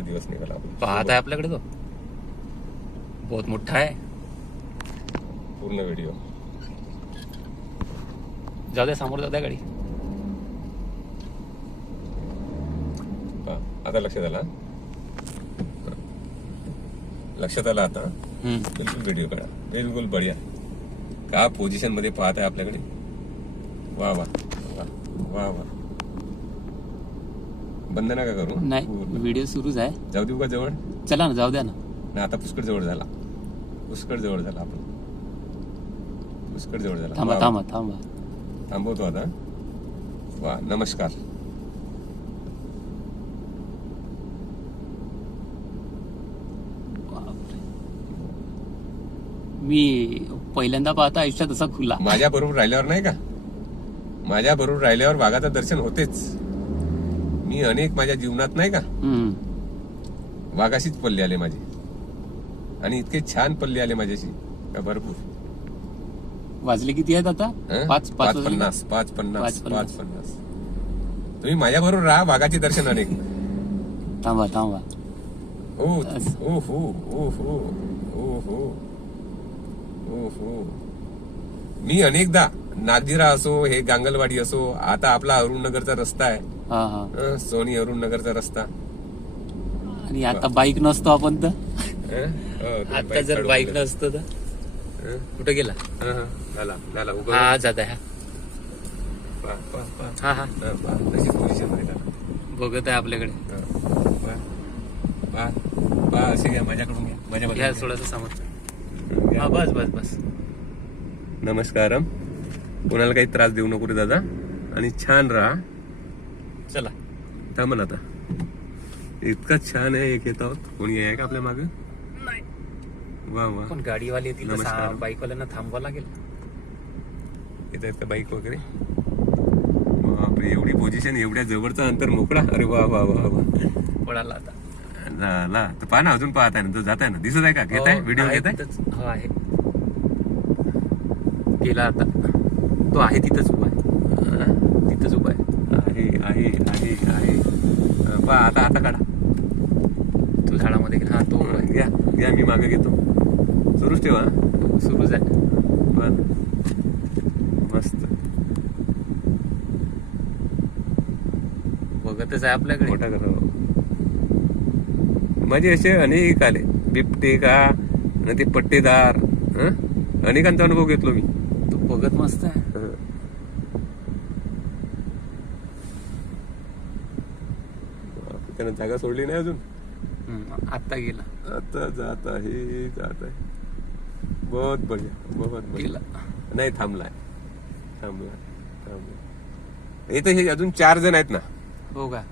बढ़िया दिवस निघाला. पाहत आहे आपल्याकडे तो बहुत मोठा आहे. पूर्ण व्हिडिओ जाऊ द्या, समोर जाऊ द्या गाडी. आता लक्षात आला, लक्षात आला आता. बिलकुल व्हिडिओ काढा, बिलकुल बढिया. का पोझिशन मध्ये पाहत आहे आपल्याकडे. वा वा वा वा वा. बंद नका करू. नाही, व्हिडिओ सुरूच आहे. जाऊ देऊ का जवळ. चला ना, जाऊ द्या ना. नाही, आता पुष्कळ जवळ झाला, पुष्कळ जवळ झाला. आपण पुष्कळ जवळ झाला. थांबा थांबा थांबा, थांबवतो आता. वा, नमस्कार. मी पहिल्यांदा पाहता आयुष्यात असा खुला. माझ्या बरोबर राहिल्यावर नाही का, माझ्या बरोबर राहिल्यावर वाघाचं दर्शन होतेच. मी अनेक माझ्या जीवनात नाही का वाघाशीच पल्ले आले माझे, आणि इतके छान पल्ले आले माझ्याशी का भरपूर. वाजले किती आहेत आता? 5:50. 5:50. तुम्ही माझ्या बरोबर राहा, वाघाचे दर्शन अनेक. थांबा थांबा. ओ हो हो ओ हो ओ हो ओ हो. मी अनेकदा नागझिरा असो, हे गांगलवाडी असो, आता आपला अरुणनगरचा रस्ता आहे, सोनी अरुणनगरचा रस्ता. आणि आता बाईक नसतो आपण तर. आता जर बाईक नसतो तर कुठे गेला? झाला हा, जात आहे. हा हा, बघत आहे आपल्याकडे. असे घ्या, माझ्याकडून घ्या, घ्या थोडंसं सामान. हा, बस बस बस. नमस्कारम. कोणाला काही त्रास देऊ नको रे दादा, आणि छान राहा. चला थांब ना आता. इतका छान आहे. एक येत आहोत. कोणी आहे का आपल्या मागे? वा वा. पण गाडीवाले येतील, नमस्कार. बाईकवाल्यांना थांबवा लागेल. येत आहेत का बाईक वगैरे? बापरे, एवढी पोझिशन, एवढ्या जवळचा अंतर मोकळा. अरे वा वा वा वा. पळाला आता. झाला तर पहा ना, अजून पाहत आहे ना, तो जात आहे ना, दिसत आहे का? घेत आहे व्हिडिओ, घेत आहे. हो आहे, गेला आता. तो आहे तिथंच उभा आहे, तिथंच उभा आहे. आहे आहे आहे आहे. पहा आता, आता काढा. तो झाडामध्ये गेला. हा, तो उभा आहे. घ्या घ्या, मी मागे घेतो. सुरूच ठेवा. सुरूच आहे. मस्त. बघतच आहे आपल्याकडे. मोठा करा. माझे असे अनेक आले, बिबटे का आणि ते पट्टेदार, अनेकांचा अनुभव घेतलो मी. तो बघत मस्त आहे. त्यानं जागा सोडली नाही अजून. आता गेला. आता जात आहे, जात आहे. बहुत बढिया, बहुत बढिया. नाही, थांबलाय. इथे हे अजून 4 जण आहेत ना. हो का?